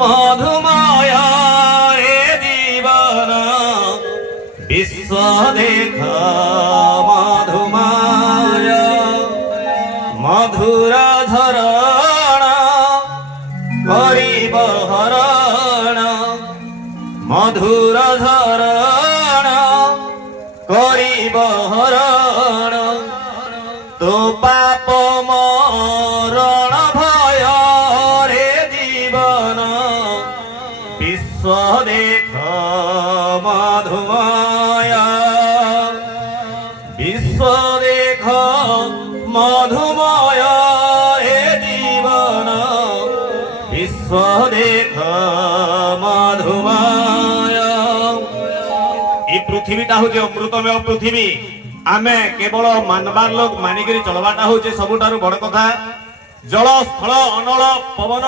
মধুময় রে জীবন বিশ্ব দেখ মধুময় মধুর ধরণ করিব হরণ মধুর ধরণ করিব হরণ তো পাপ মরণ ভয় রে জীবন বিশ্ব দেখ মধুময় বিশ্ব দেখ মধুময় হে জীবন বিশ্ব দেখ মধুময়। এই পৃথিবীটা হচ্ছে অমৃতময় পৃথিবী। आमे केवल मानबार लोग मानिक चलवाटा हूँ सबुठार बड़ कथा। जल स्थल अनल पवन